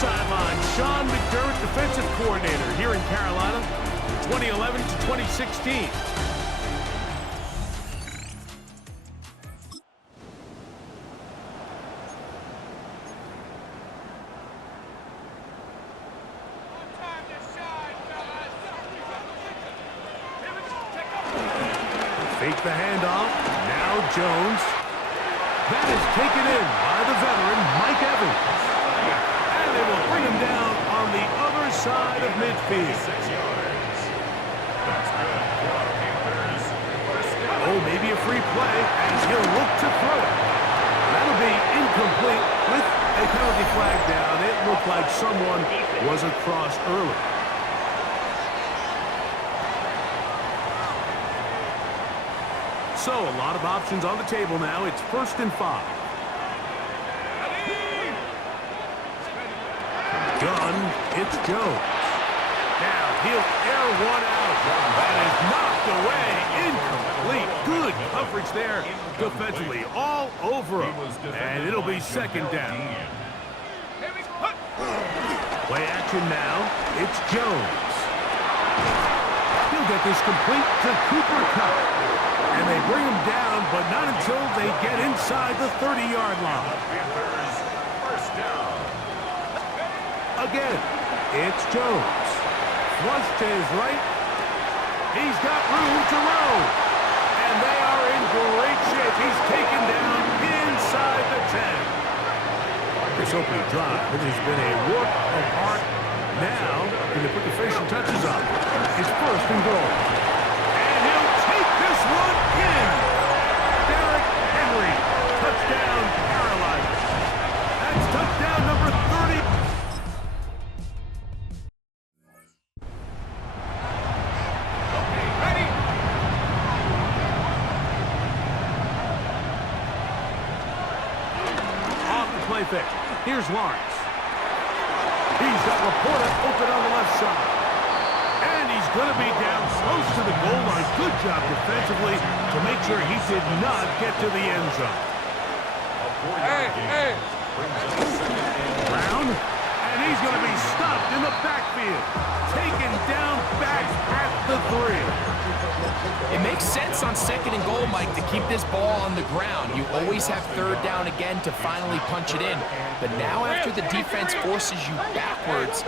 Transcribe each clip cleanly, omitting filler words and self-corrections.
sideline, Sean McDermott, defensive coordinator here in Carolina, 2011 to 2016. Fake the handoff. Now Jones. That is taken in by the veteran, Mike Evans. And they will bring him down on the other side of midfield. Oh, maybe a free play as he'll look to throw it. That'll be incomplete with a penalty flag down. It looked like someone was across early. So, a lot of options on the table now. It's 1st and 5. Gun, it's Jones. Now, he'll air one out. That is knocked away. Incomplete. Good coverage there defensively. All over him. And it'll be 2nd down. Play action now. It's Jones. He'll get this complete to Cooper Kupp. And they bring him down, but not until they get inside the 30-yard line. Again, it's Jones. Flush to his right. He's got room to roam. And they are in great shape. He's taken down inside the 10. This opening drive, it has been a work of art. Now, can they put the finishing touches up? It's 1st and goal. This one in. Derrick Henry. Touchdown, Carolina. That's touchdown number 30. Okay, ready. Off the play fake. Here's Lawrence. He's got Laporta open on the left side. And he's going to be down close to the goal line. Good job defensively to make sure he did not get to the end zone. Brown, and he's going to be stopped in the backfield. Taken down back at the 3. It makes sense on 2nd and goal, Mike, to keep this ball on the ground. You always have 3rd down again to finally punch it in. But now after the defense forces you backwards,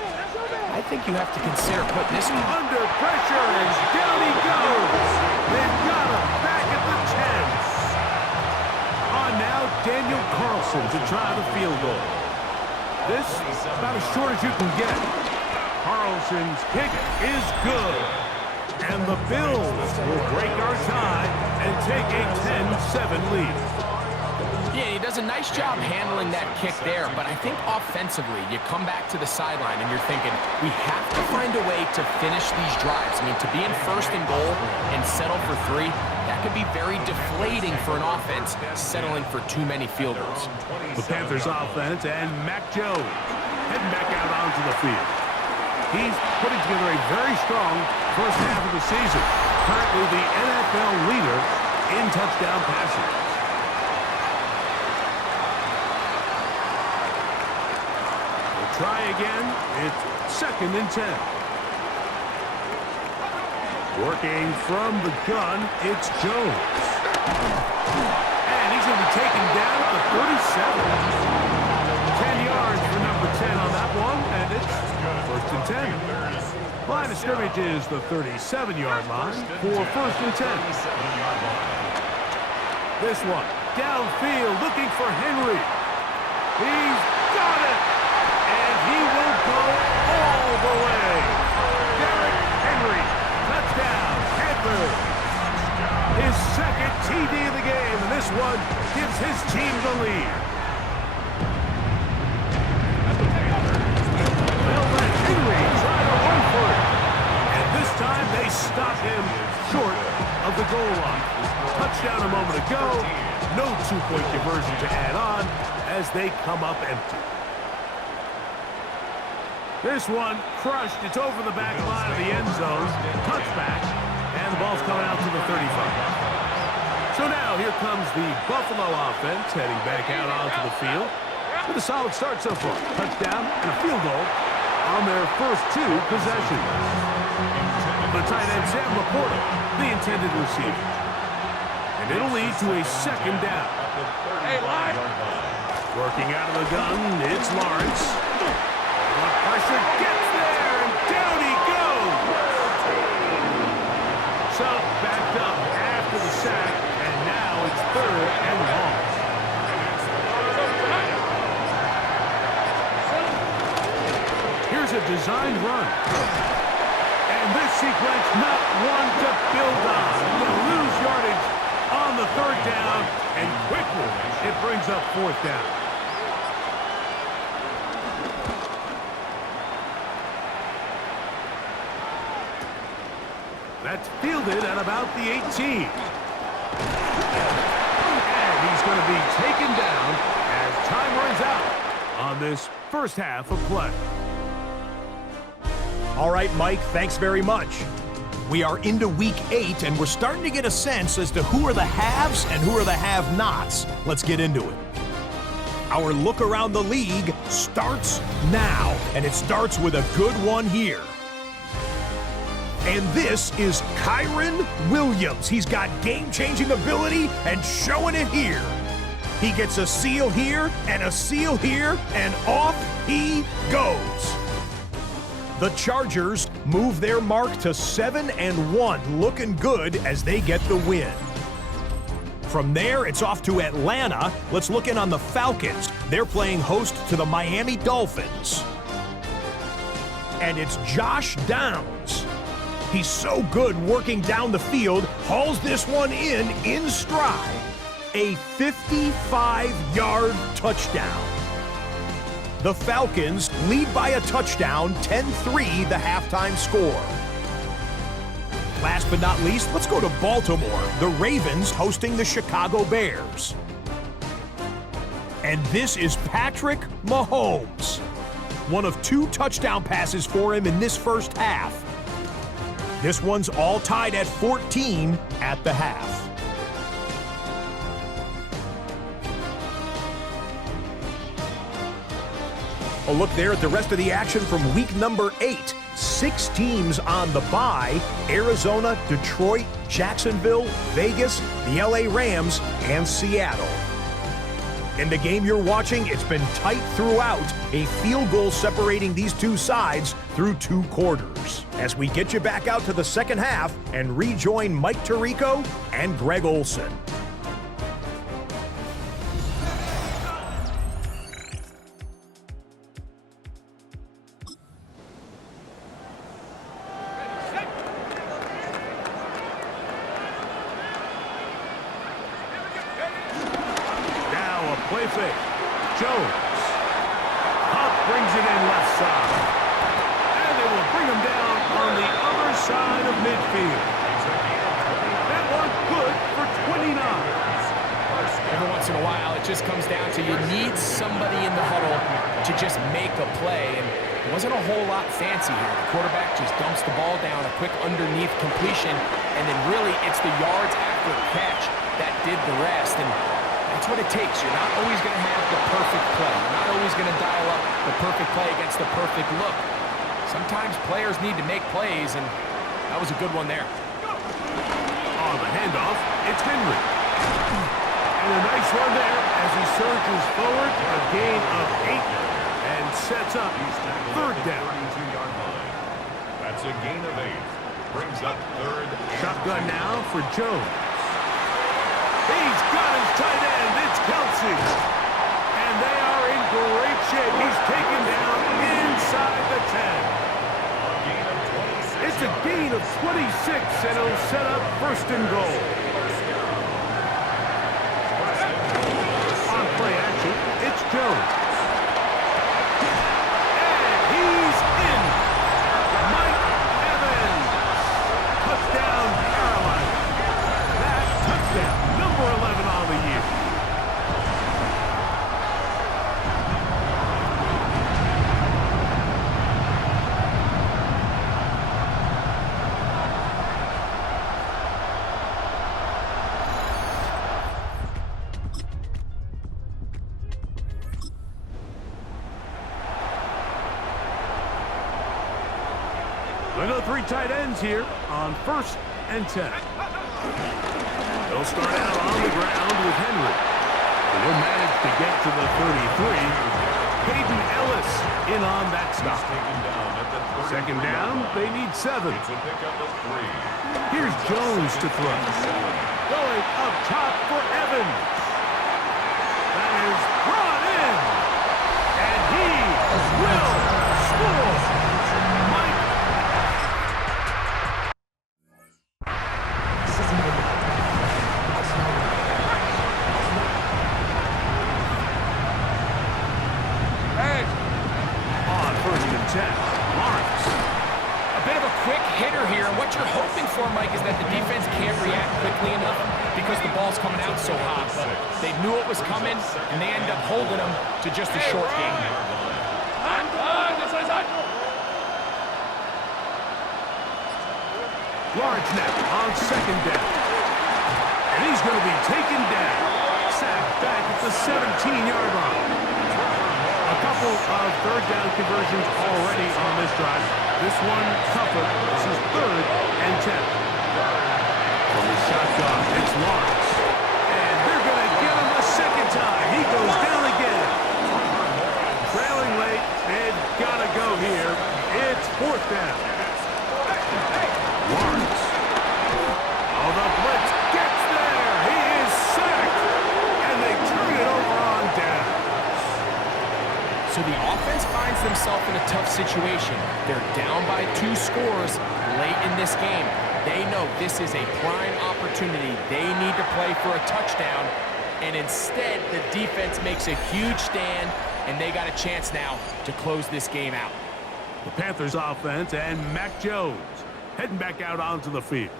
I think you have to consider putting this one under pressure, and down he goes. They've got him back at the 10. On now, Daniel Carlson to try the field goal. This is about as short as you can get. Carlson's kick is good. And the Bills will break our tie and take a 10-7 lead. Yeah, he does a nice job handling that kick there, but I think offensively, you come back to the sideline and you're thinking, we have to find a way to finish these drives. I mean, to be in 1st and goal and settle for 3, that could be very deflating for an offense settling for too many field goals. The Panthers offense and Mac Jones heading back out onto the field. He's putting together a very strong first half of the season. Currently the NFL leader in touchdown passing. Try again. It's 2nd and 10. Working from the gun, it's Jones. And he's going to be taken down at the 37. 10 yards for number 10 on that one, and it's 1st and 10. Line of scrimmage is the 37-yard line for 1st and 10. This one, downfield, looking for Henry. He's got it! And he will go all the way. Derrick Henry, touchdown, Panthers. His 2nd TD of the game, and this one gives his team the lead. They'll let Henry try to run for it. And this time they stop him short of the goal line. Touchdown a moment ago. No 2-point conversion to add on as they come up empty. This one crushed. It's over the back line of the end zone. Touchback. And the ball's coming out to the 35. So now here comes the Buffalo offense heading back out onto the field. With a solid start so far. Touchdown and a field goal on their first 2 possessions. The tight end, Sam Laporta, the intended receiver. And it'll lead to a second down. Hey, line. Working out of the gun, it's Lawrence. The pressure gets there, and down he goes. So, backed up after the sack, and now it's 3rd and long. Here's a designed run. And this sequence, not one to build on. You'll lose yardage on the 3rd down, and quickly it brings up 4th down. That's fielded at about the 18. And he's going to be taken down as time runs out on this first half of play. All right, Mike, thanks very much. We are into week 8, and we're starting to get a sense as to who are the haves and who are the have-nots. Let's get into it. Our look around the league starts now, and it starts with a good one here. And this is Kyren Williams. He's got game-changing ability and showing it here. He gets a seal here and a seal here, and off he goes. The Chargers move their mark to 7-1, looking good as they get the win. From there, it's off to Atlanta. Let's look in on the Falcons. They're playing host to the Miami Dolphins. And it's Josh Downs. He's so good working down the field, hauls this one in stride. A 55-yard touchdown. The Falcons lead by a touchdown, 10-3 the halftime score. Last but not least, let's go to Baltimore. The Ravens hosting the Chicago Bears. And this is Patrick Mahomes. One of 2 touchdown passes for him in this first half. This one's all tied at 14 at the half. A look there at the rest of the action from week number 8. 6 teams on the bye: Arizona, Detroit, Jacksonville, Vegas, the LA Rams, and Seattle. In the game you're watching, it's been tight throughout, a field goal separating these 2 sides through 2 quarters. As we get you back out to the second half and rejoin Mike Tirico and Greg Olson. Play fake. Jones. Hunt brings it in left side. And they will bring him down on the other side of midfield. That one good for 29. Every once in a while, it just comes down to you need somebody in the huddle to just make a play. And it wasn't a whole lot fancy here. The quarterback just dumps the ball down, a quick underneath completion, and then really it's the yards after catch that did the rest. And that's what it takes. You're not always going to have the perfect play. You're not always going to dial up the perfect play against the perfect look. Sometimes players need to make plays, and that was a good one there. On the handoff, it's Henry. And a nice run there as he surges forward, a gain of 8, and sets up 3rd down. That's a gain of 8. Brings up 3rd. Shotgun now for Jones. He's got his tight end. It's Kelsey. And they are in great shape. He's taken down inside the 10. It's a gain of 26, and it'll set up 1st and goal. On play action, it's Jones. And he's in. Mike Evans. Touchdown, Carolina. That touchdown. Number 11 on the year. They go 3 tight ends here on 1st and 10. They'll start out on the ground with Henry. They'll manage to get to the 33. Peyton Ellis in on that stop. Second down, they need 7. Here's Jones to throw. Going up top for Evans. That is brought in. And he will score. Mike. On 1st and 10, Lawrence. A bit of a quick hitter here, and what you're hoping for, Mike, is that the defense can't react quickly enough because the ball's coming out so hot. But they knew it was coming, and they end up holding them to just a short game. Lawrence now on 2nd down. And he's going to be taken down. Sacked back at the 17-yard line. A couple of 3rd down conversions already on this drive. This one tougher. This is 3rd and 10. From the shotgun, it's Lawrence. And they're going to get him a 2nd time. He goes down again. Trailing late. They've got to go here. It's 4th down. Lawrence. Oh, the blitz gets there. He is sacked. And they turn it over on down. So the offense finds themselves in a tough situation. They're down by 2 scores late in this game. They know this is a prime opportunity. They need to play for a touchdown. And instead, the defense makes a huge stand, and they got a chance now to close this game out. The Panthers offense and Mac Jones heading back out onto the field.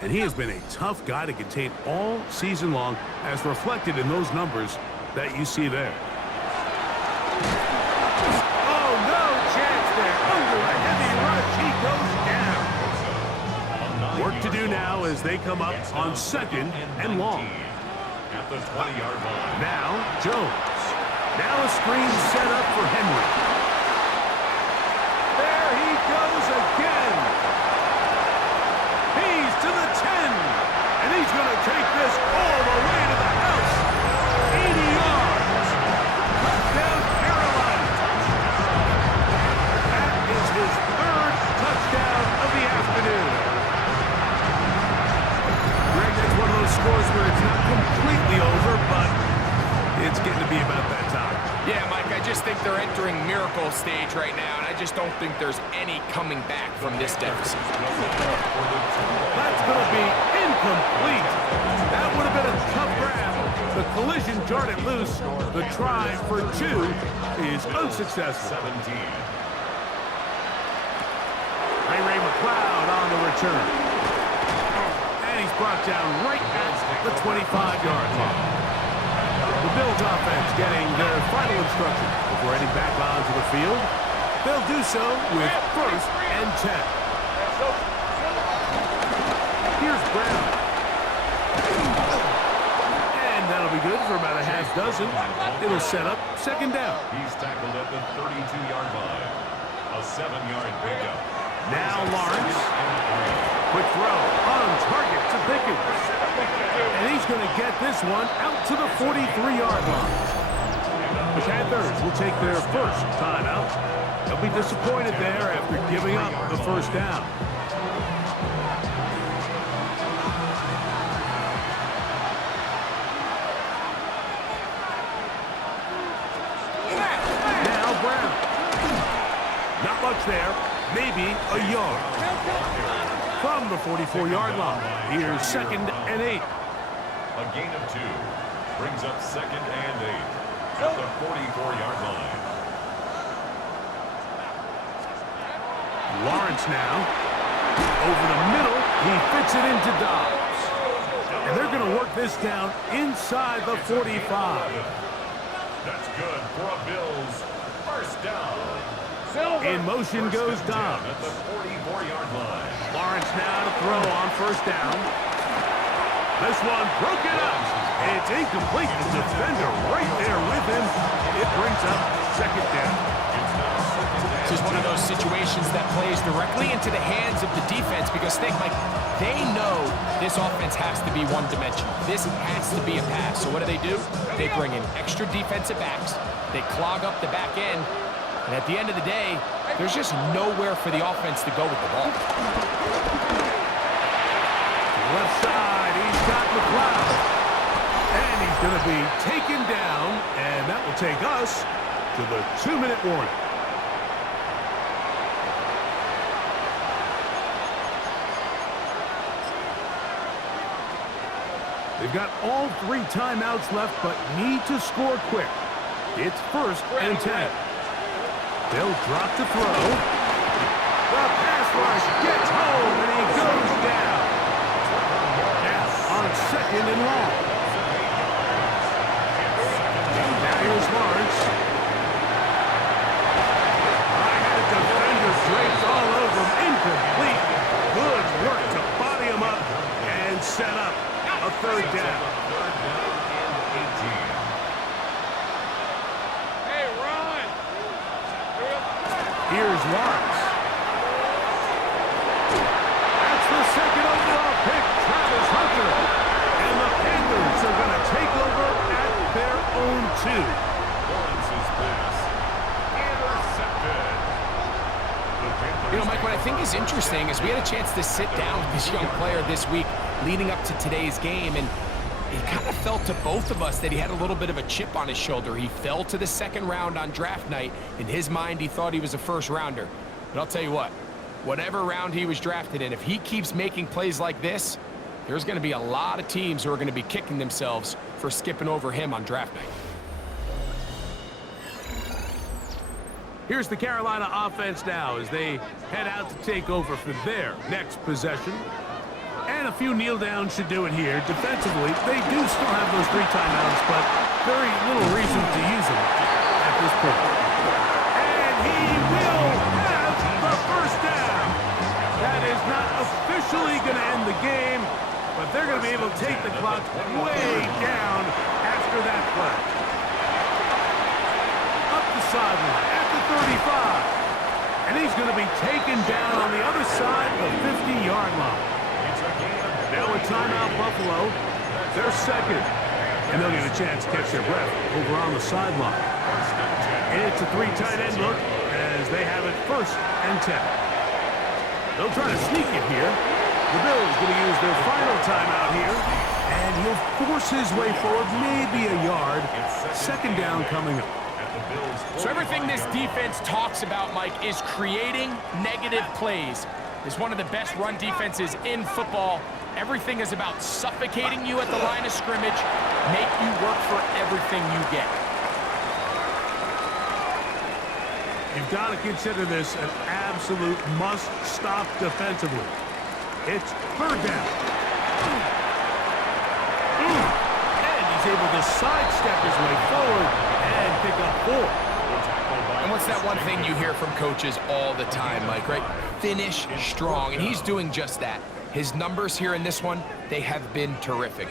And he has been a tough guy to contain all season long, as reflected in those numbers that you see there. Oh, no chance there. Under a heavy rush, he goes down. Work to do now as they come up on 2nd and long. At the 20-yard line. Now, Jones. Now a screen set up for Henry. There he goes again. He's to the 10. And he's going to take this all the way to the house. 80 yards. Touchdown, Carolina. That is his 3rd touchdown of the afternoon. Greg, that's one of those scores where it's not completely over, but it's getting to be about that time. Yeah, Mike, I just think they're entering miracle stage right now, and I just don't think there's any coming back from this deficit. That's going to be incomplete. That would have been a tough grab. The collision jarred it loose. The try for 2 is unsuccessful. 17. Ray McLeod on the return. And he's brought down right at the 25-yard line. The Bills offense getting their final instruction before heading back onto the field. They'll do so with 1st and 10. Here's Brown. And that'll be good for about a half dozen. It'll set up 2nd down. He's tackled at the 32-yard line. A 7-yard pickup. Now Lawrence. Quick throw on target to Pickens. And he's going to get this one out to the 43-yard line. The Panthers will take their 1st timeout. They'll be disappointed there after giving up the 1st down. Now Brown. Not much there. Maybe a yard. From the 44-yard line. Here's 2nd and 8. A gain of 2. Brings up 2nd and 8. At the 44-yard line. Lawrence now. Over the middle. He fits it into Dobbs. And they're going to work this down inside the 45. That's good for a Bills 1st down. In motion goes Dobbs. At the 44-yard line. Lawrence now to throw on 1st down. This one broken up. It's incomplete. The defender right there with him. It brings up 2nd down. This is one of those situations that plays directly into the hands of the defense because think, Mike, they know this offense has to be one-dimensional. This has to be a pass. So what do? They bring in extra defensive backs. They clog up the back end. And at the end of the day, there's just nowhere for the offense to go with the ball. Left side, he's got McLeod. And he's going to be taken down, and that will take us to the 2-minute warning. They've got all 3 timeouts left, but need to score quick. It's 1st and 10. They'll drop to throw. The pass rush gets home, and he goes down. Now on 2nd and long. Now here's Lawrence. I had a defender draped all over him. Incomplete. Good work to body him up and set up a 3rd down. Here's Lawrence. That's the 2nd overall pick, Travis Hunter. And the Panthers are going to take over at their own 2. Lawrence's pass intercepted. You know, Mike, what I think is interesting is we had a chance to sit down with this young player this week leading up to today's game, and it kind of felt to both of us that he had a little bit of a chip on his shoulder. He fell to the 2nd round on draft night. In his mind, he thought he was a 1st rounder. But I'll tell you what, whatever round he was drafted in, if he keeps making plays like this, there's going to be a lot of teams who are going to be kicking themselves for skipping over him on draft night. Here's the Carolina offense now as they head out to take over for their next possession. And a few kneel downs should do it here. Defensively, they do still have those 3 timeouts, but very little reason to use them at this point. And he will have the 1st down. That is not officially going to end the game, but they're going to be able to take the clock way down after that play. Up the sideline at the 35. And he's going to be taken down on the other side of the 50-yard line. Now a timeout, Buffalo. They're 2nd. And they'll get a chance to catch their breath over on the sideline. It's a 3 tight end look as they have it 1st and 10. They'll try to sneak it here. The Bills going to use their final timeout here. And he'll force his way forward, maybe a yard. 2nd down coming up. So everything this defense talks about, Mike, is creating negative plays. It's one of the best run defenses in football. Everything is about suffocating you at the line of scrimmage, make you work for everything you get. You've got to consider this an absolute must-stop defensively. It's 3rd down. And he's able to sidestep his way forward and pick up 4. And what's that one thing you hear from coaches all the time, Mike, right? Finish strong, and he's doing just that. His numbers here in this one, they have been terrific.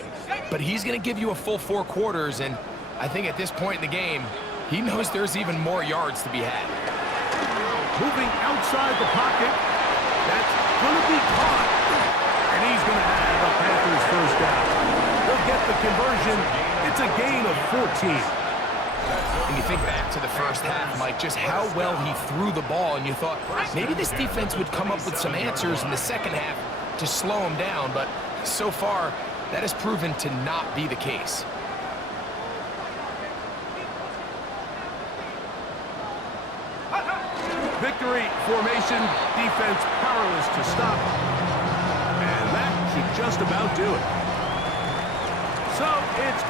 But he's going to give you a full 4 quarters, and I think at this point in the game, he knows there's even more yards to be had. Moving outside the pocket, that's going to be caught. And he's going to have a Panthers 1st down. They'll get the conversion. It's a gain of 14. And you think back to the 1st half, Mike, just how well he threw the ball, and you thought maybe this defense would come up with some answers in the 2nd half to slow him down, but so far, that has proven to not be the case. Victory formation, defense powerless to stop. And that should just about do it. So it's